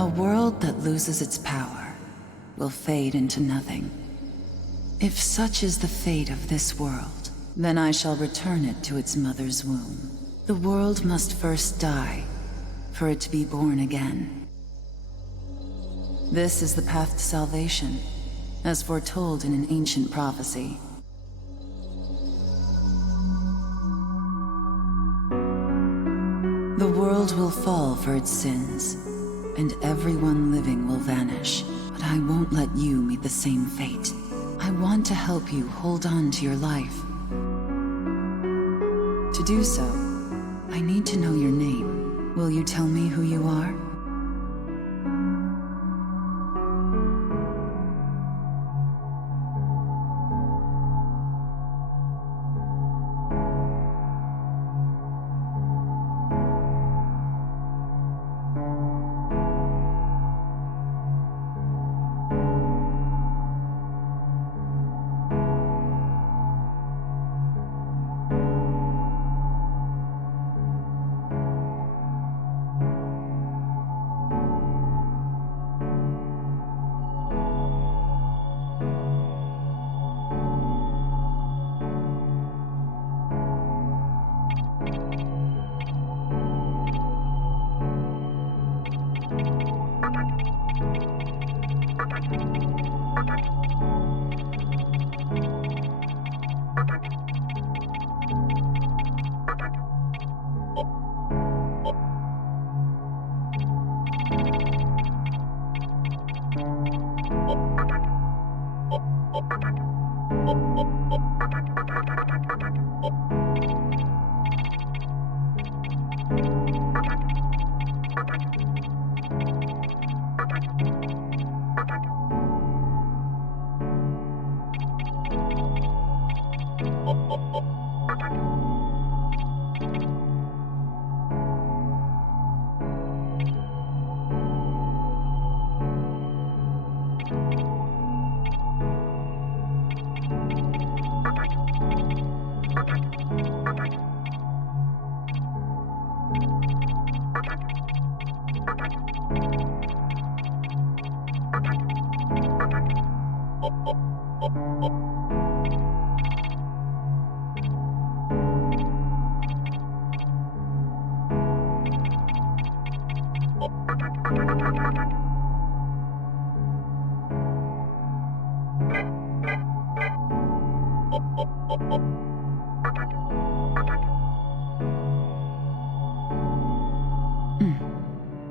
A world that loses its power will fade into nothing. If such is the fate of this world, then I shall return it to its mother's womb. The world must first die, for it to be born again. This is the path to salvation, as foretold in an ancient prophecy. The world will fall for its sins, and everyone living will vanish. But I won't let you meet the same fate. I want to help you hold on to your life. To do so, I need to know your name. Will you tell me who you are?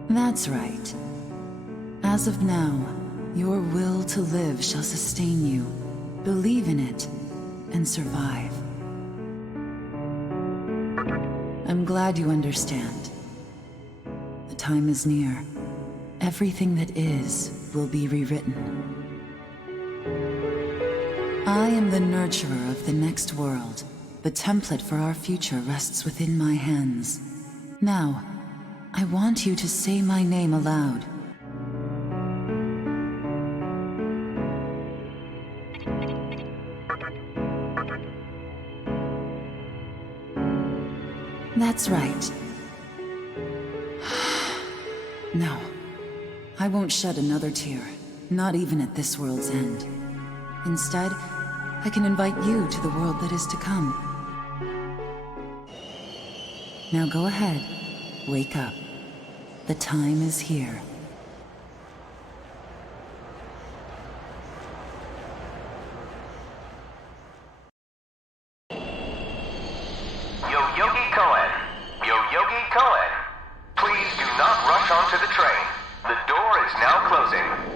That's right. As of now, your will to live shall sustain you. Believe in it, and survive. I'm glad you understand. The time is near. Everything that is will be rewritten. I am the nurturer of the next world. The template for our future rests within my hands. Now, I want you to say my name aloud. That's right. No, I won't shed another tear, not even at this world's end. Instead, I can invite you to the world that is to come. Now go ahead, wake up. The time is here. Your closing.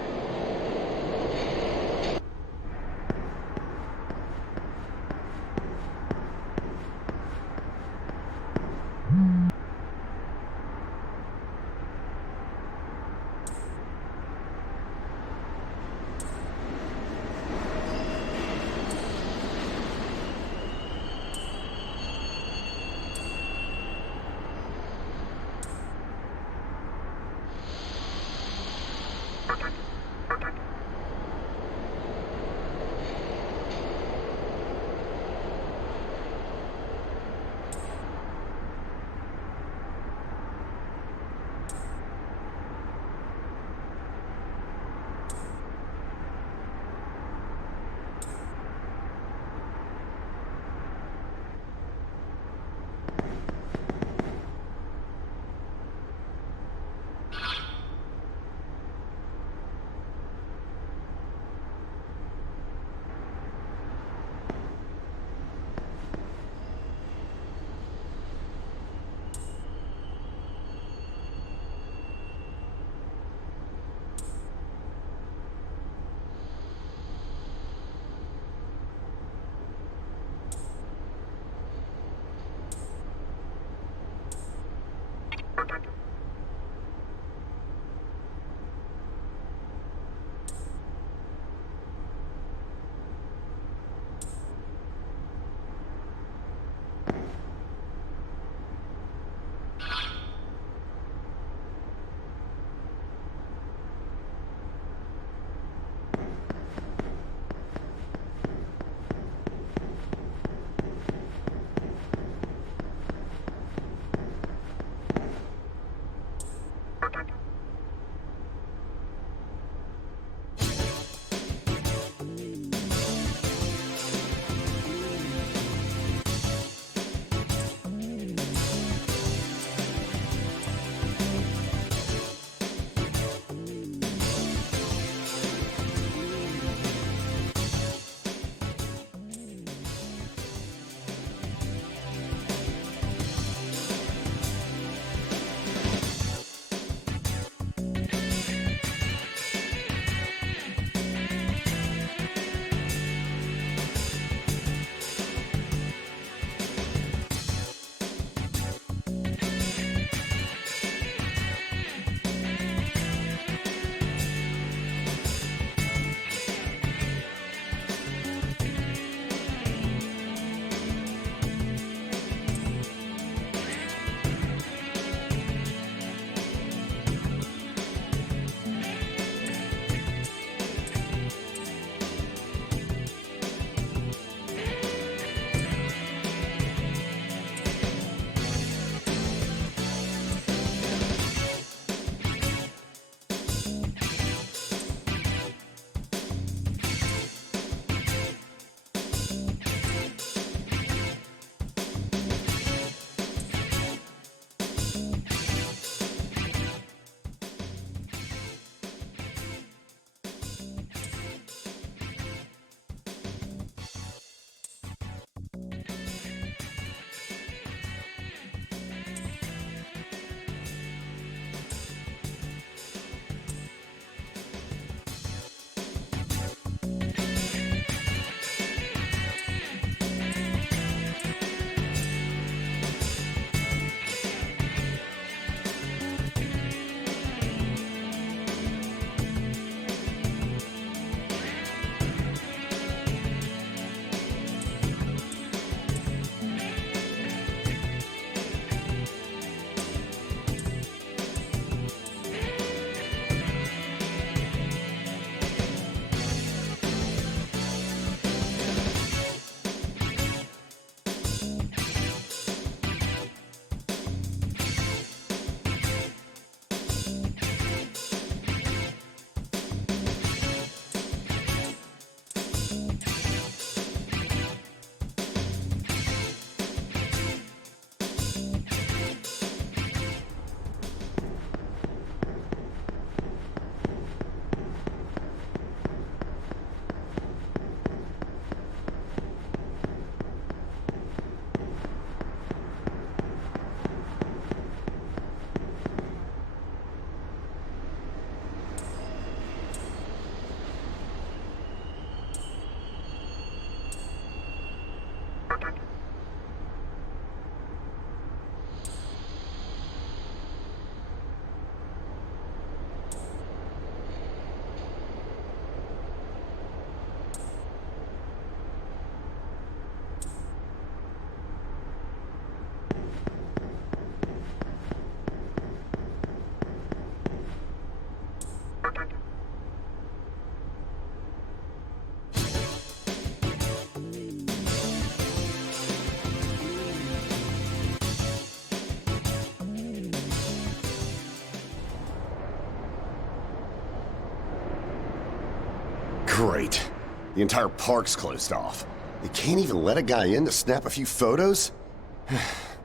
Great. The entire park's closed off. They can't even let a guy in to snap a few photos?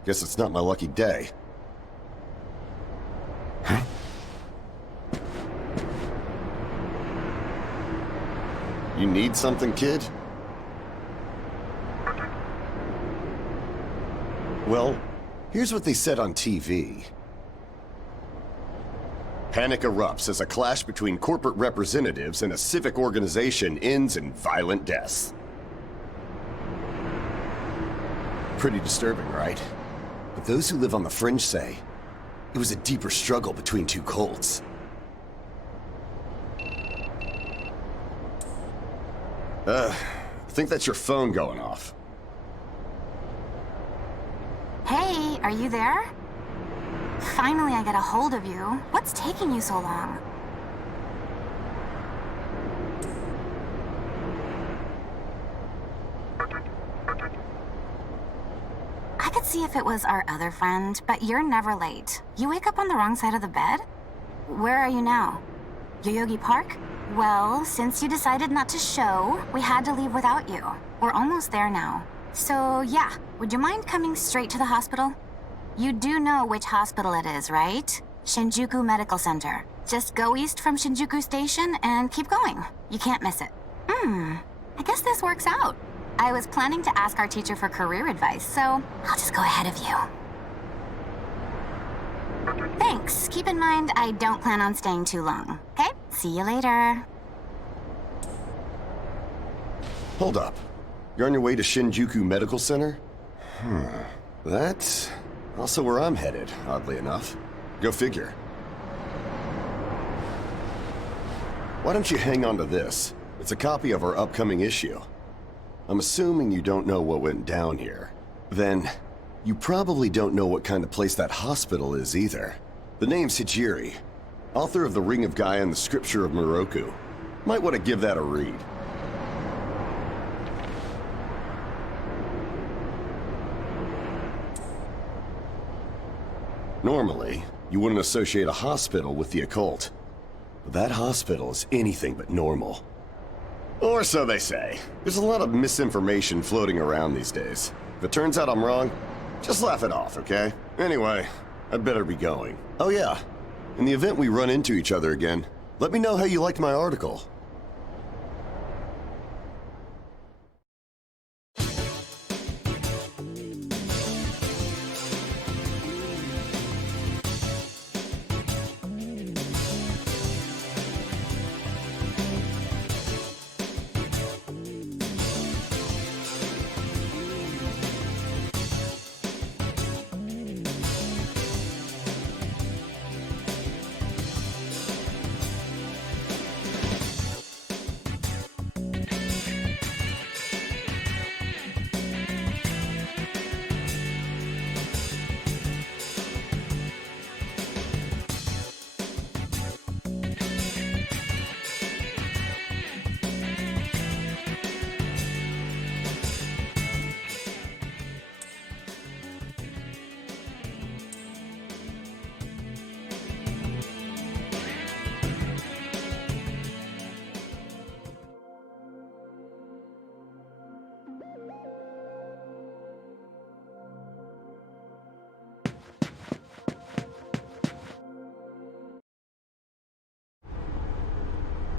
Guess it's not my lucky day. Huh? You need something, kid? Well, here's what they said on TV. Panic erupts as a clash between corporate representatives and a civic organization ends in violent deaths. Pretty disturbing, right? But those who live on the fringe say it was a deeper struggle between two cults. I think that's your phone going off. Hey, are you there? Finally, I get a hold of you. What's taking you so long? I could see if it was our other friend, but you're never late. You wake up on the wrong side of the bed? Where are you now? Yoyogi Park? Well, since you decided not to show, we had to leave without you. We're almost there now. So, yeah, would you mind coming straight to the hospital? You do know which hospital it is, right? Shinjuku Medical Center. Just go east from Shinjuku Station and keep going. You can't miss it. I guess this works out. I was planning to ask our teacher for career advice, so I'll just go ahead of you. Thanks. Keep in mind, I don't plan on staying too long. Okay? See you later. Hold up. You're on your way to Shinjuku Medical Center? That's also where I'm headed, oddly enough. Go figure. Why don't you hang on to this? It's a copy of our upcoming issue. I'm assuming you don't know what went down here. Then, you probably don't know what kind of place that hospital is either. The name's Hijiri, author of The Ring of Gaia and the Scripture of Moroku. Might want to give that a read. Normally, you wouldn't associate a hospital with the occult. But that hospital is anything but normal. Or so they say. There's a lot of misinformation floating around these days. If it turns out I'm wrong, just laugh it off, okay? Anyway, I'd better be going. Oh yeah, in the event we run into each other again, let me know how you liked my article.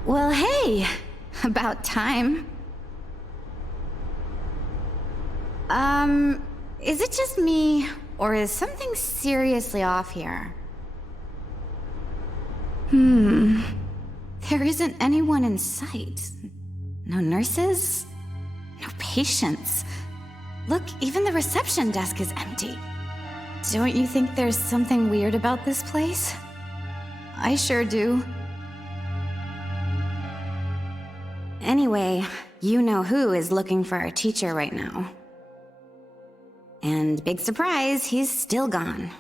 Well, hey, about time. Is it just me, or is something seriously off here? There isn't anyone in sight. No nurses, no patients. Look, even the reception desk is empty. Don't you think there's something weird about this place? I sure do. Anyway, you know who is looking for our teacher right now. And big surprise, he's still gone.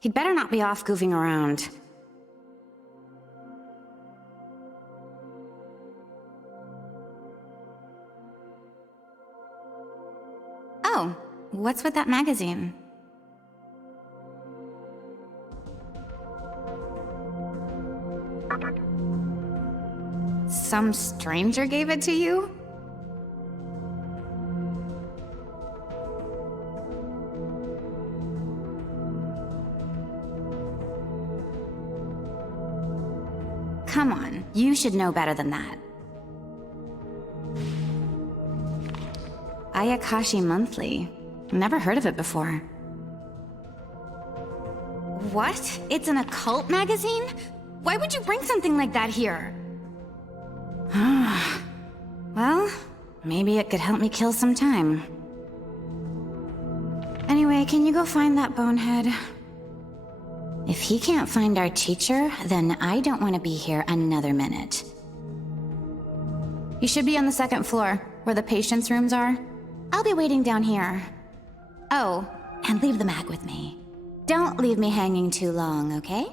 He'd better not be off goofing around. Oh, what's with that magazine? some stranger gave it to you? Come on, you should know better than that. Ayakashi Monthly. Never heard of it before. What? It's an occult magazine? Why would you bring something like that here? Well, maybe it could help me kill some time. Anyway, can you go find that bonehead? If he can't find our teacher, then I don't want to be here another minute. You should be on the second floor, where the patients' rooms are. I'll be waiting down here. Oh, and leave the mag with me. Don't leave me hanging too long, okay?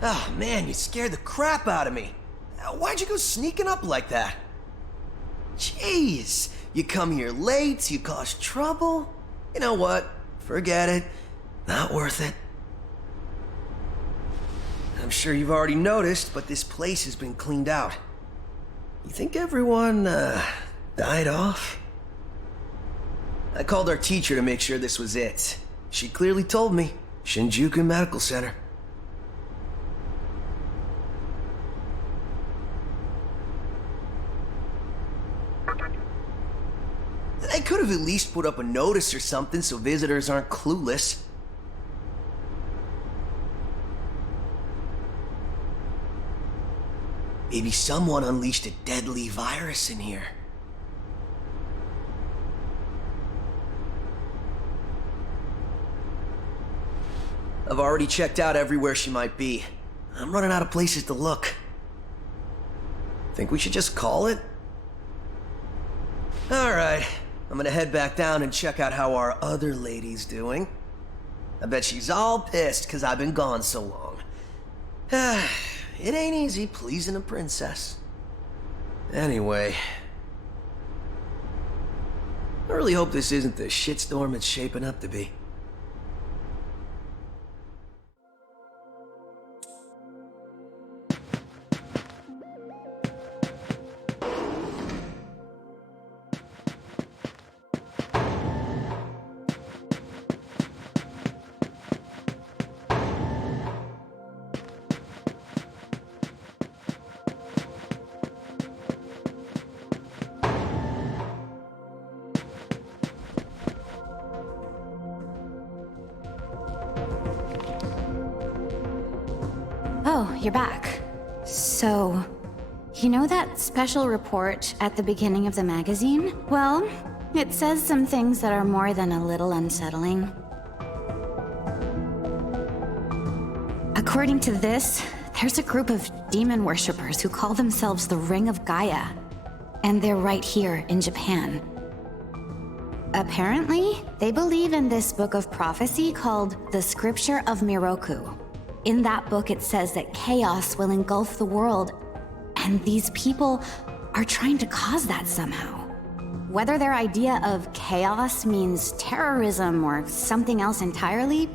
Oh man, you scared the crap out of me. Why'd you go sneaking up like that? Jeez, you come here late, you cause trouble. You know what? Forget it. Not worth it. I'm sure you've already noticed, but this place has been cleaned out. You think everyone, died off? I called our teacher to make sure this was it. She clearly told me. Shinjuku Medical Center. They could have at least put up a notice or something so visitors aren't clueless. Maybe someone unleashed a deadly virus in here. I've already checked out everywhere she might be. I'm running out of places to look. Think we should just call it? Alright, I'm gonna head back down and check out how our other lady's doing. I bet she's all pissed because I've been gone so long. It ain't easy pleasing a princess. Anyway, I really hope this isn't the shitstorm it's shaping up to be. Oh, you're back. So, you know that special report at the beginning of the magazine? Well, it says some things that are more than a little unsettling. According to this, there's a group of demon worshippers who call themselves the Ring of Gaia. And they're right here in Japan. Apparently, they believe in this book of prophecy called the Scripture of Miroku. In that book, it says that chaos will engulf the world, and these people are trying to cause that somehow. Whether their idea of chaos means terrorism or something else entirely,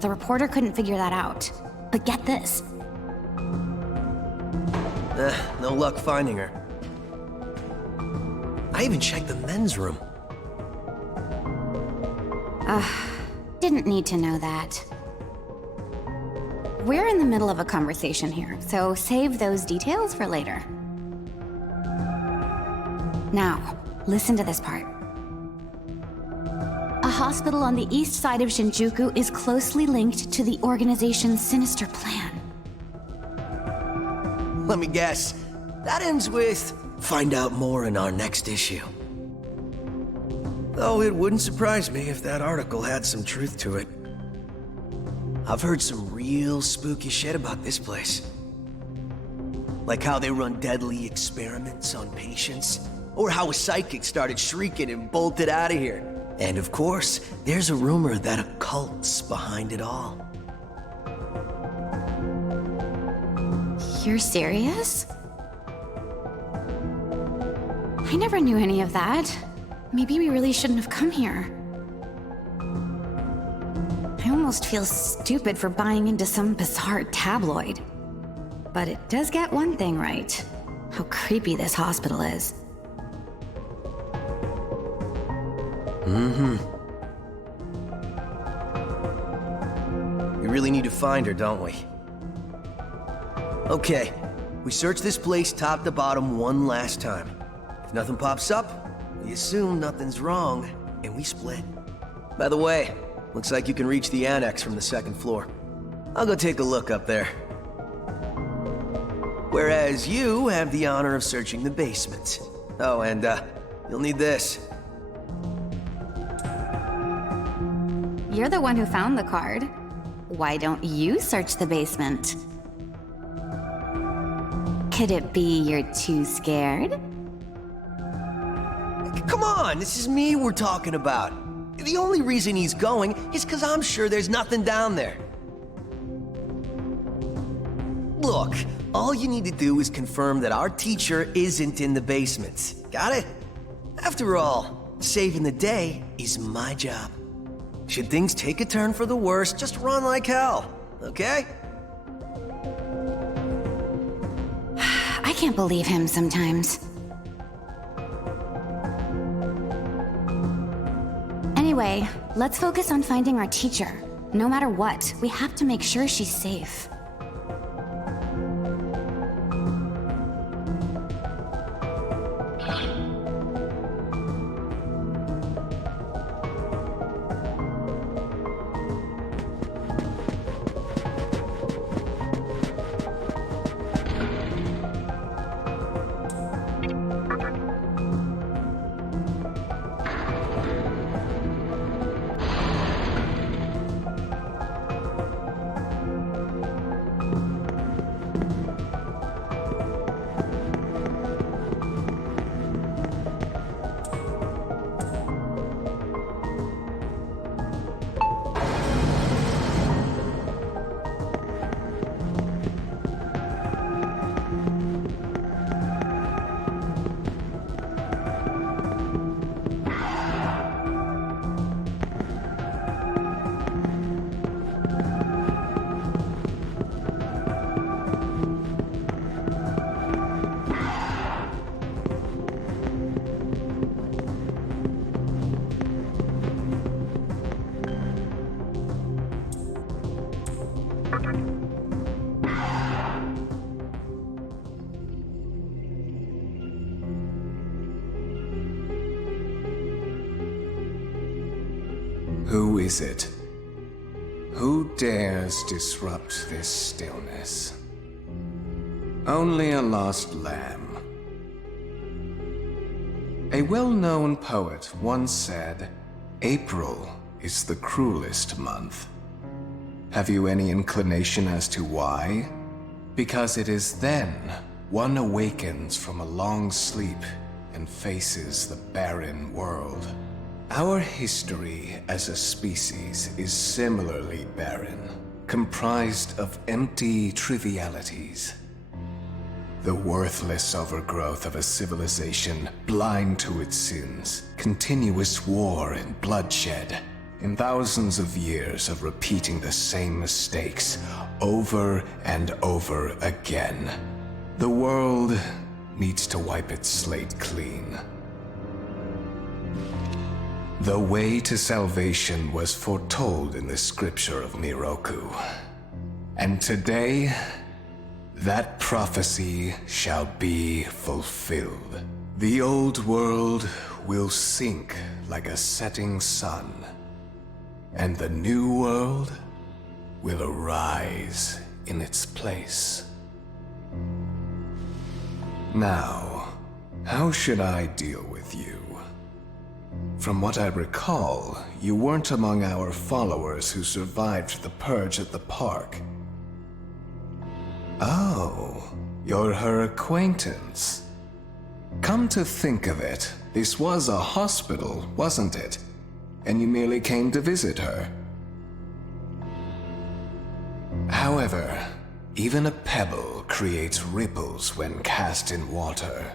the reporter couldn't figure that out. But get this. No luck finding her. I even checked the men's room. Didn't need to know that. We're in the middle of a conversation here, so save those details for later. Now, listen to this part. A hospital on the east side of Shinjuku is closely linked to the organization's sinister plan. Let me guess. That ends with, find out more in our next issue. Though it wouldn't surprise me if that article had some truth to it. I've heard some real spooky shit about this place. Like how they run deadly experiments on patients, or how a psychic started shrieking and bolted out of here. And of course, there's a rumor that a cult's behind it all. You're serious? I never knew any of that. Maybe we really shouldn't have come here. I almost feel stupid for buying into some bizarre tabloid. But it does get one thing right. How creepy this hospital is. We really need to find her, don't we? Okay, we search this place top to bottom one last time. If nothing pops up, we assume nothing's wrong, and we split. By the way, looks like you can reach the annex from the second floor. I'll go take a look up there. Whereas you have the honor of searching the basement. Oh, and you'll need this. You're the one who found the card. Why don't you search the basement? Could it be you're too scared? Come on, this is me we're talking about. The only reason he's going is because I'm sure there's nothing down there. Look, all you need to do is confirm that our teacher isn't in the basement. Got it? After all, saving the day is my job. Should things take a turn for the worse, just run like hell, okay? I can't believe him sometimes. Anyway, let's focus on finding our teacher. No matter what, we have to make sure she's safe. Who is it? Who dares disrupt this stillness? Only a lost lamb. A well-known poet once said, April is the cruelest month. Have you any inclination as to why? Because it is then one awakens from a long sleep and faces the barren world. Our history as a species is similarly barren, comprised of empty trivialities. The worthless overgrowth of a civilization blind to its sins, continuous war and bloodshed, and thousands of years of repeating the same mistakes over and over again. The world needs to wipe its slate clean. The way to salvation was foretold in the scripture of Miroku. And today, that prophecy shall be fulfilled. The old world will sink like a setting sun, and the new world will arise in its place. Now, how should I deal with you? From what I recall, you weren't among our followers who survived the purge at the park. Oh, you're her acquaintance. Come to think of it, this was a hospital, wasn't it? And you merely came to visit her. However, even a pebble creates ripples when cast in water.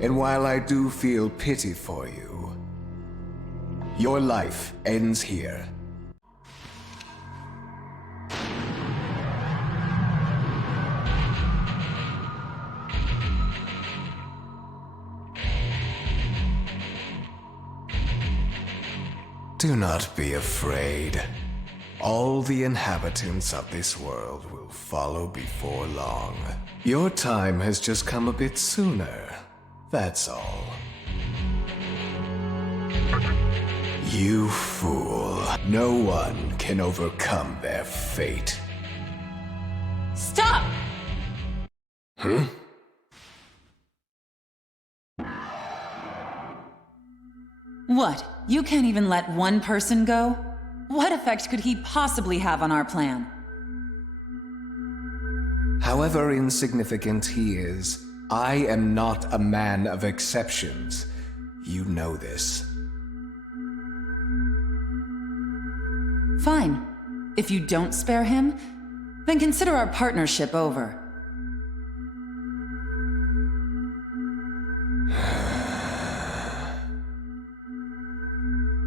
And while I do feel pity for you, your life ends here. Do not be afraid. All the inhabitants of this world will follow before long. Your time has just come a bit sooner. That's all. You fool. No one can overcome their fate. Stop! Huh? What? You can't even let one person go? What effect could he possibly have on our plan? However insignificant he is, I am not a man of exceptions. You know this. Fine. If you don't spare him, then consider our partnership over.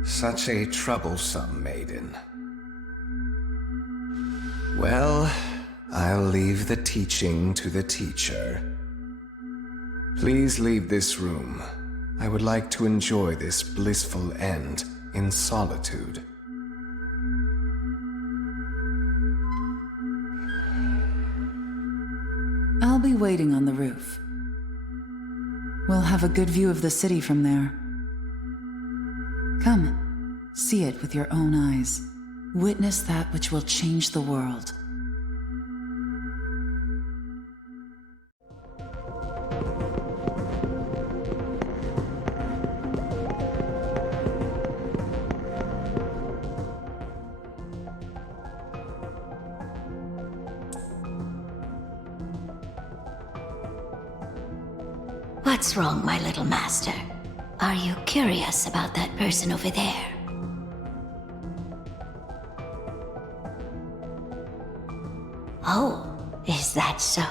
Such a troublesome maiden. Well, I'll leave the teaching to the teacher. Please leave this room. I would like to enjoy this blissful end in solitude. I'll be waiting on the roof. We'll have a good view of the city from there. Come, see it with your own eyes. Witness that which will change the world. What's wrong, my little master? Are you curious about that person over there? Oh, is that so?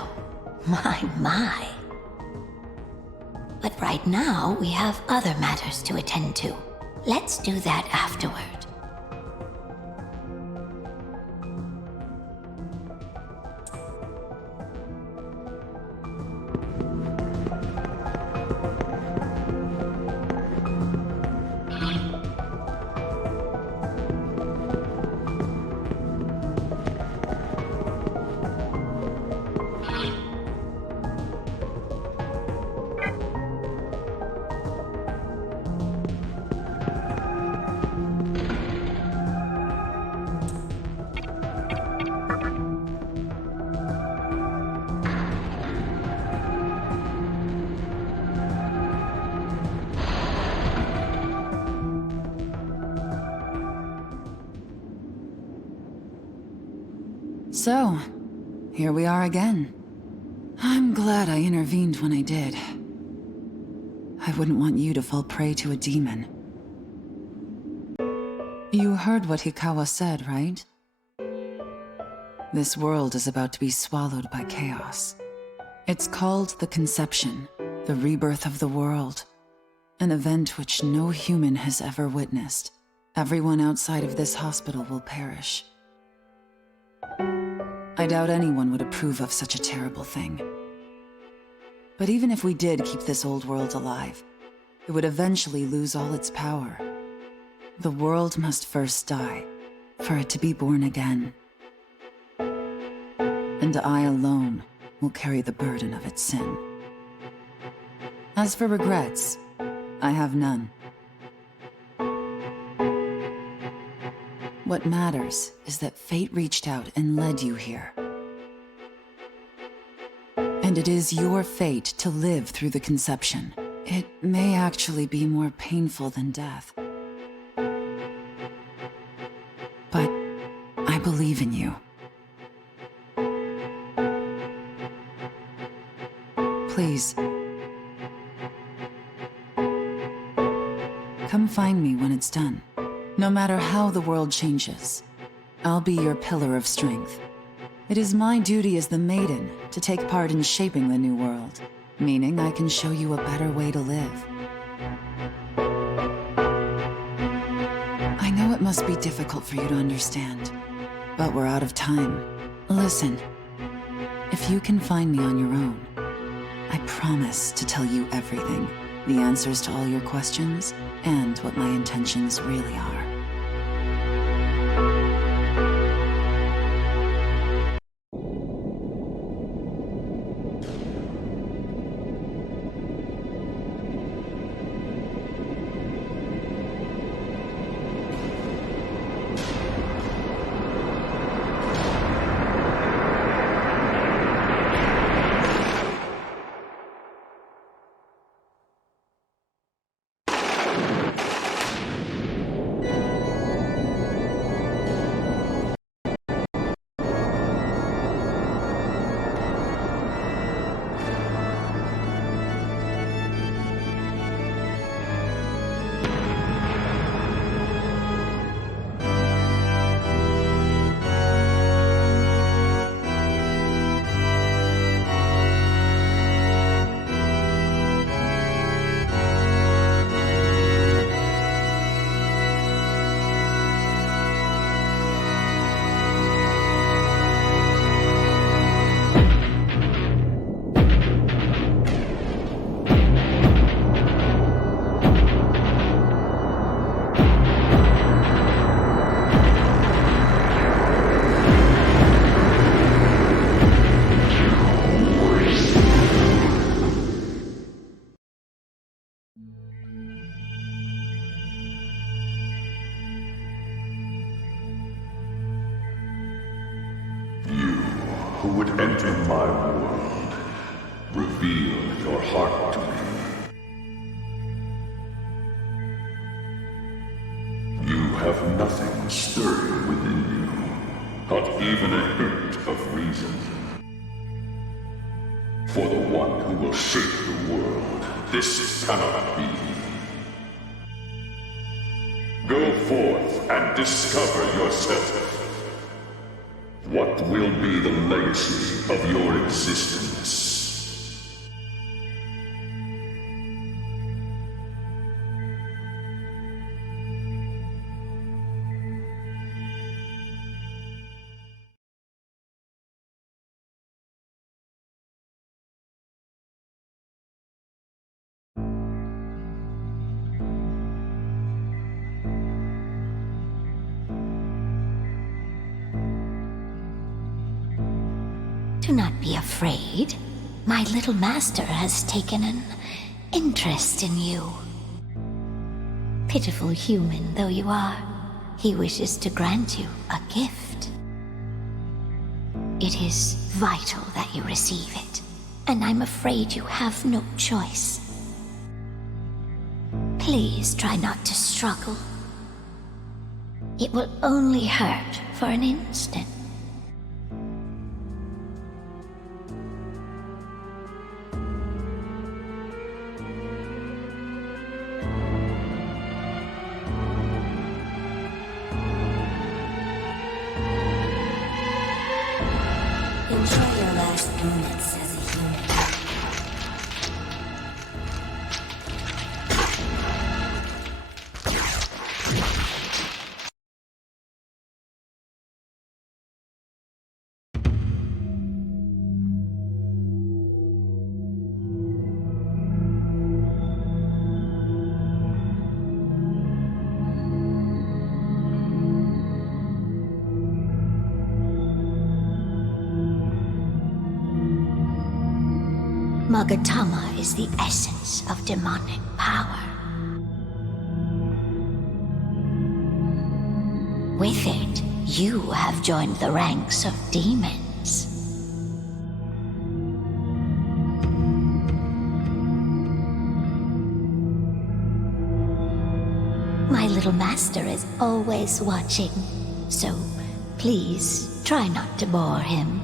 My. But right now, we have other matters to attend to. Let's do that afterward. So, here we are again. I'm glad I intervened when I did. I wouldn't want you to fall prey to a demon. You heard what Hikawa said, right? This world is about to be swallowed by chaos. It's called the Conception, the rebirth of the world. An event which no human has ever witnessed. Everyone outside of this hospital will perish. I doubt anyone would approve of such a terrible thing. But even if we did keep this old world alive, it would eventually lose all its power. The world must first die, for it to be born again. And I alone will carry the burden of its sin. As for regrets, I have none. What matters is that fate reached out and led you here. And it is your fate to live through the conception. It may actually be more painful than death. But I believe in you. Please, come find me when it's done. No matter how the world changes, I'll be your pillar of strength. It is my duty as the Maiden to take part in shaping the new world, meaning I can show you a better way to live. I know it must be difficult for you to understand, but we're out of time. Listen, if you can find me on your own, I promise to tell you everything, the answers to all your questions, and what my intentions really are. Who would enter my world, reveal your heart to me. You have nothing stirring within you, not even a hint of reason. For the one who will shape the world, this cannot be. Go forth and discover yourself. What will be the legacy of your existence? Do not be afraid. My little master has taken an interest in you. Pitiful human though you are, he wishes to grant you a gift. It is vital that you receive it, and I'm afraid you have no choice. Please try not to struggle. It will only hurt for an instant. Magatama is the essence of demonic power. With it, you have joined the ranks of demons. My little master is always watching, so please try not to bore him.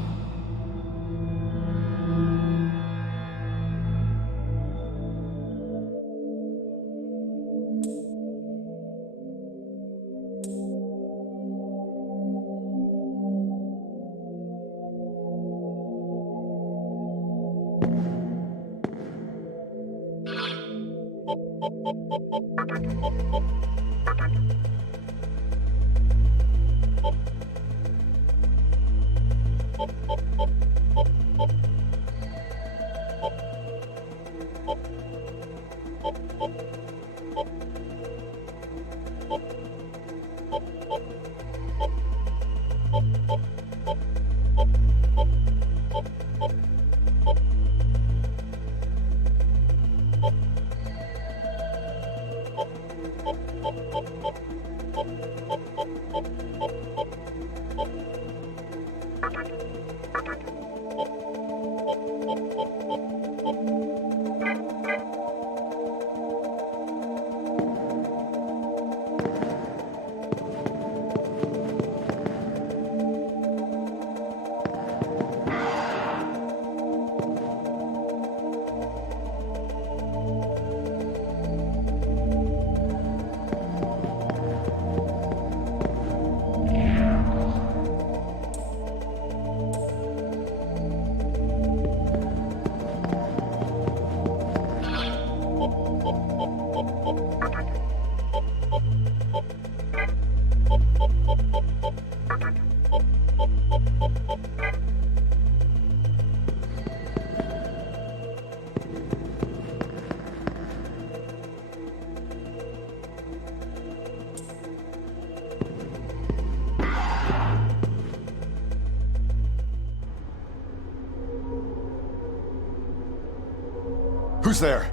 Who's there?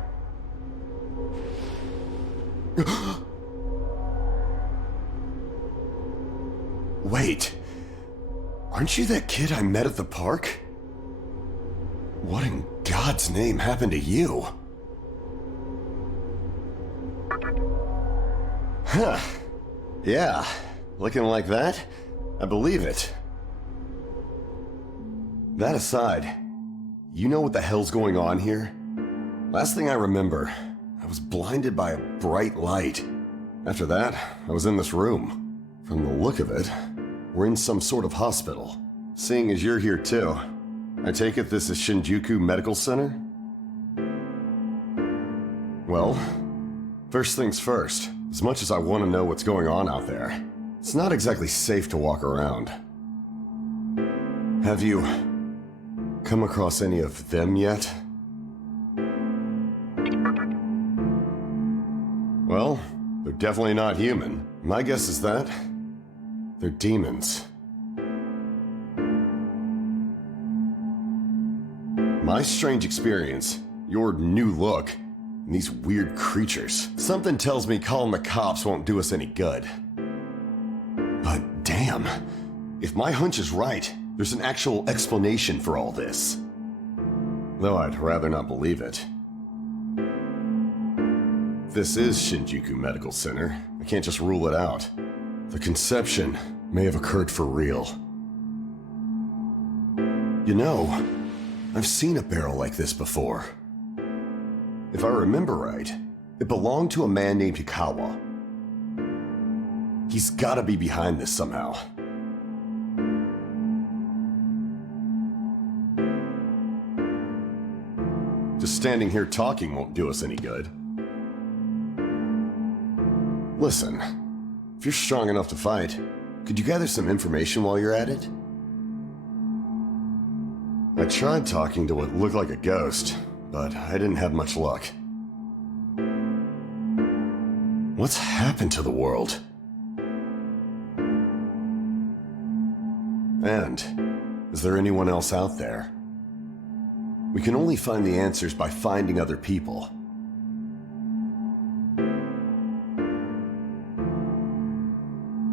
Wait. Aren't you that kid I met at the park? What in God's name happened to you? Huh. Yeah. Looking like that? I believe it. That aside, you know what the hell's going on here? Last thing I remember, I was blinded by a bright light. After that, I was in this room. From the look of it, we're in some sort of hospital. Seeing as you're here too, I take it this is Shinjuku Medical Center? Well, first things first, as much as I want to know what's going on out there, it's not exactly safe to walk around. Have you come across any of them yet? Well, they're definitely not human. My guess is that they're demons. My strange experience, your new look, and these weird creatures. Something tells me calling the cops won't do us any good. But damn, if my hunch is right, there's an actual explanation for all this. Though I'd rather not believe it. This is Shinjuku Medical Center. I can't just rule it out. The conception may have occurred for real. You know, I've seen a barrel like this before. If I remember right, it belonged to a man named Hikawa. He's gotta be behind this somehow. Just standing here talking won't do us any good. Listen, if you're strong enough to fight, could you gather some information while you're at it? I tried talking to what looked like a ghost, but I didn't have much luck. What's happened to the world? And is there anyone else out there? We can only find the answers by finding other people.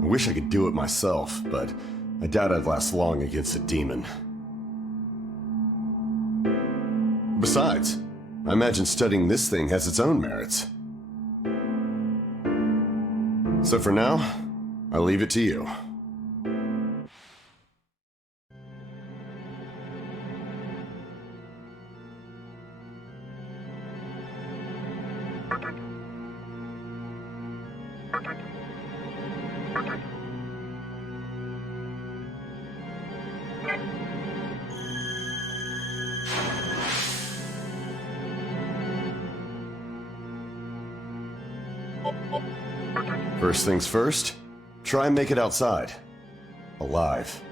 I wish I could do it myself, but I doubt I'd last long against a demon. Besides, I imagine studying this thing has its own merits. So for now, I'll leave it to you. First things first, try and make it outside. Alive.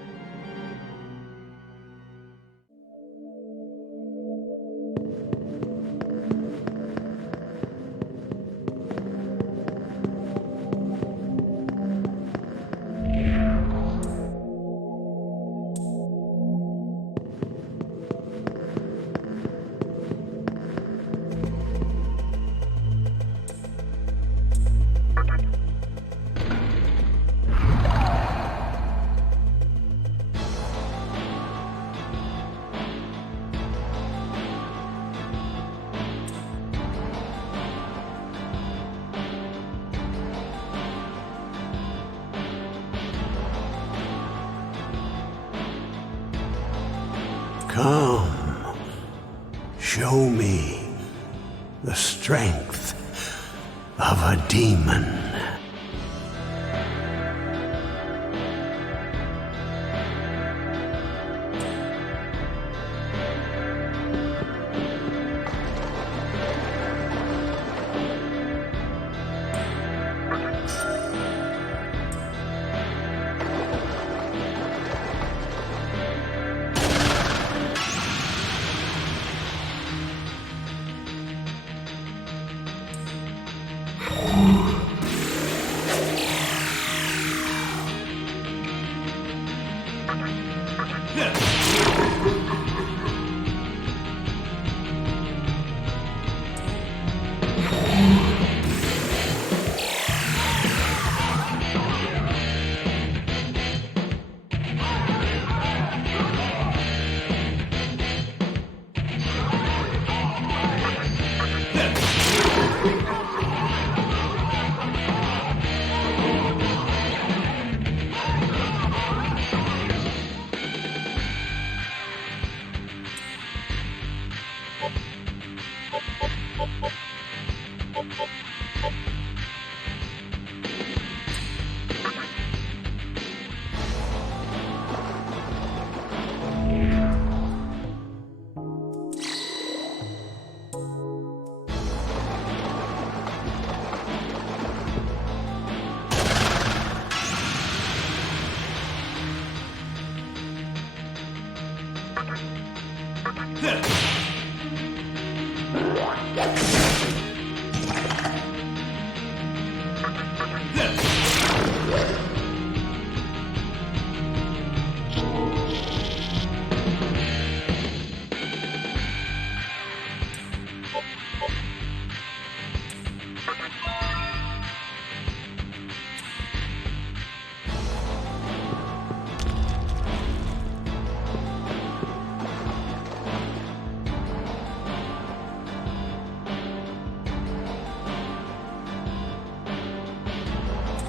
Come, show me the strength of a demon.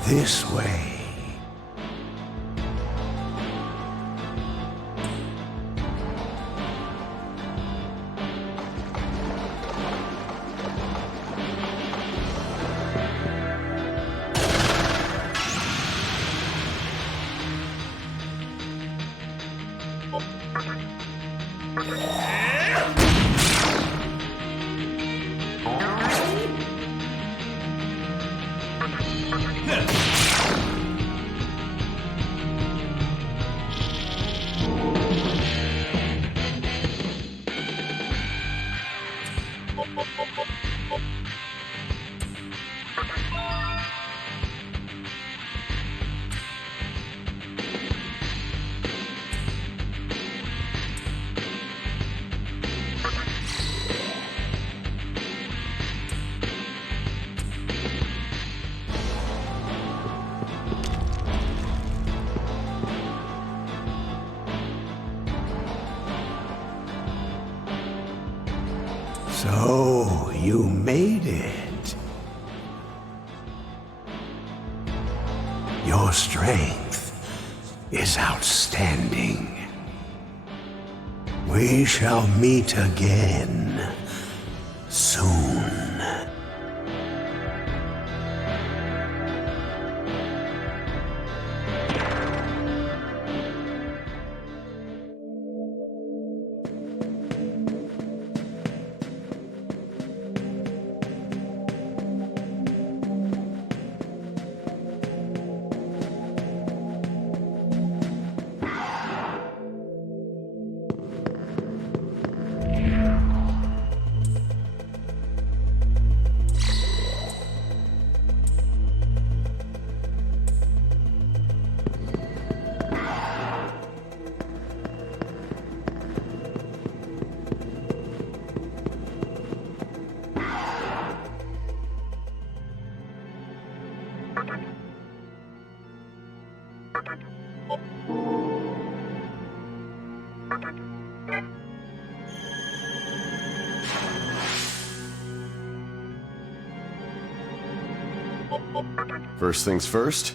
This way. So, you made it. Your strength is outstanding. We shall meet again soon. First things first.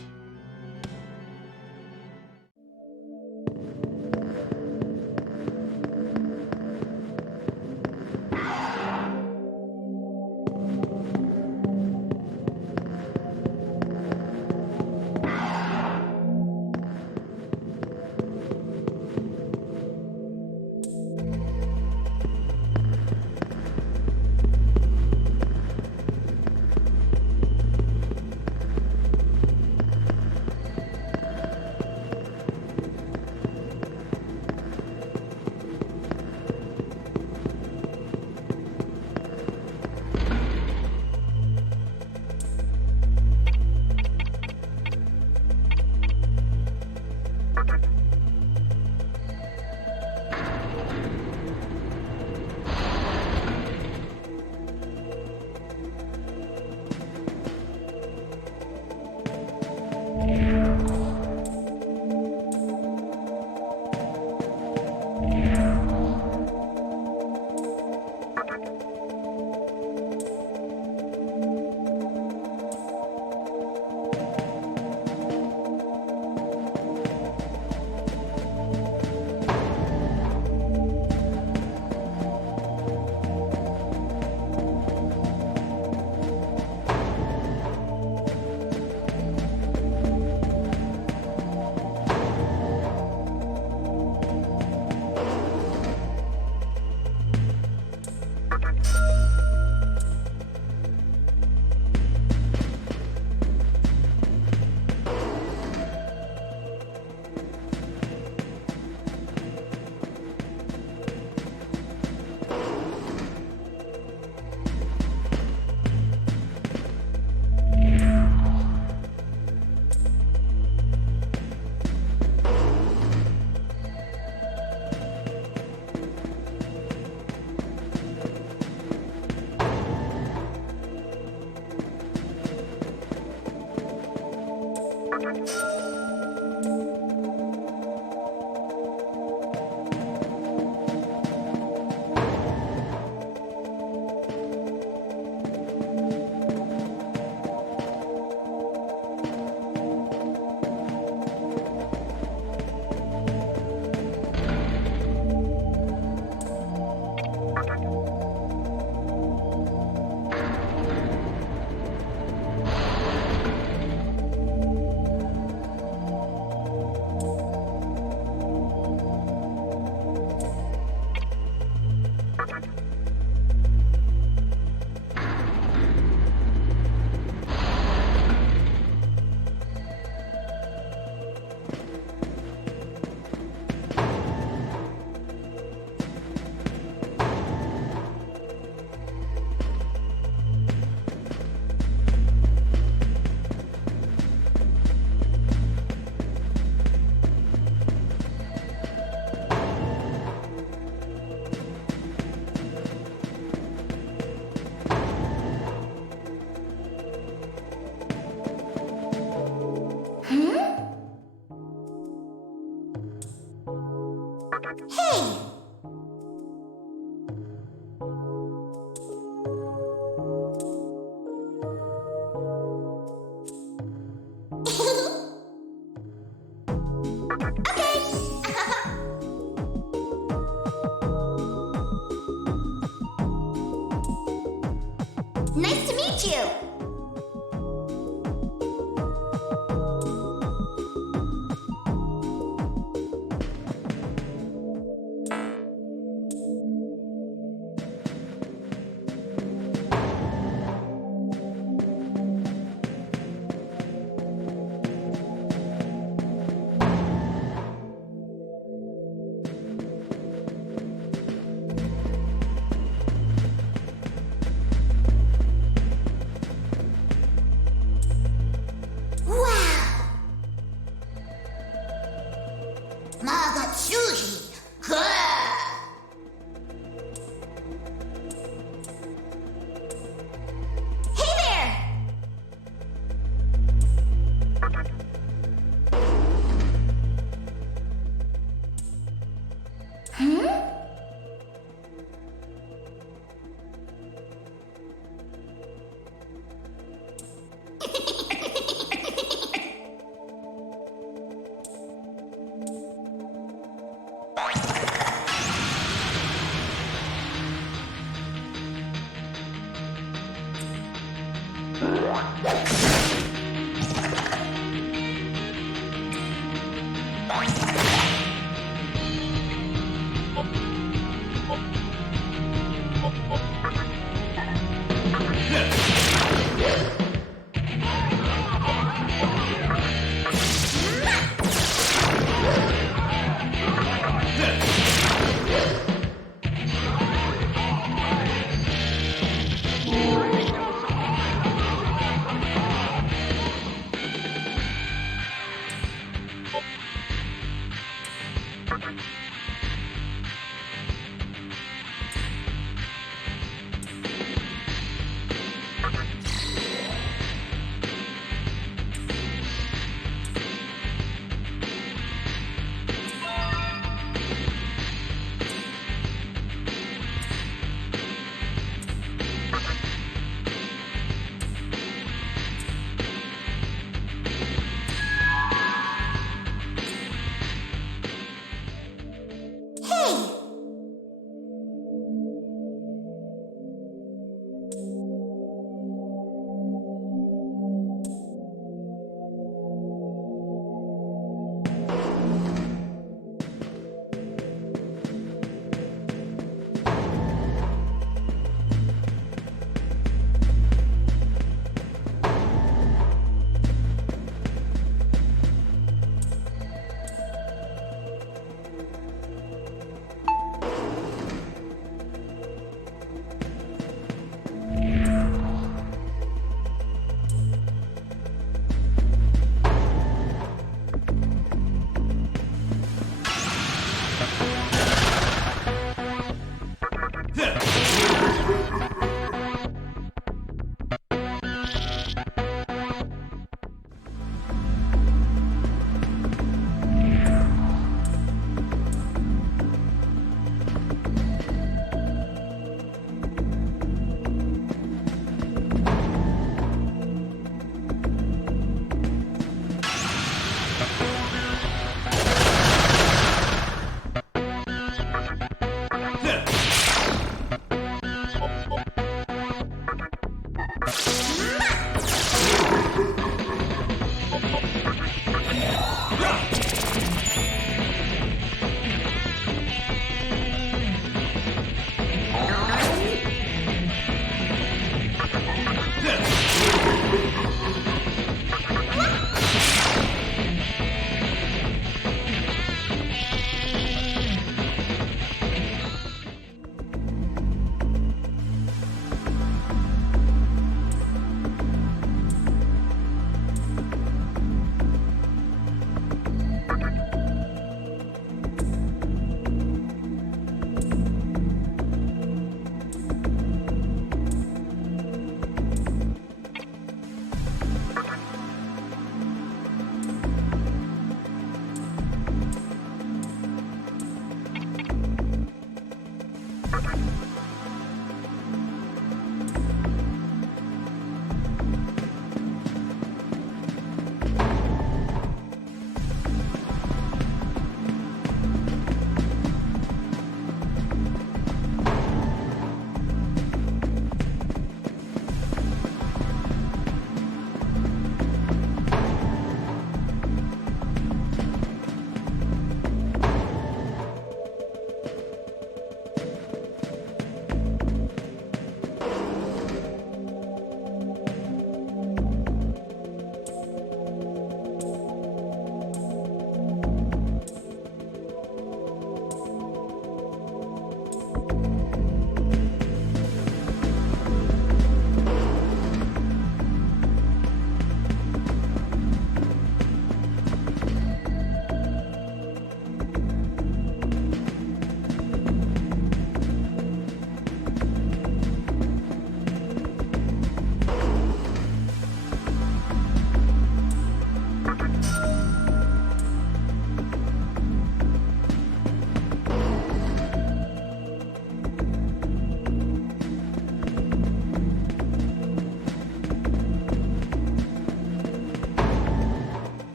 Nice to meet you!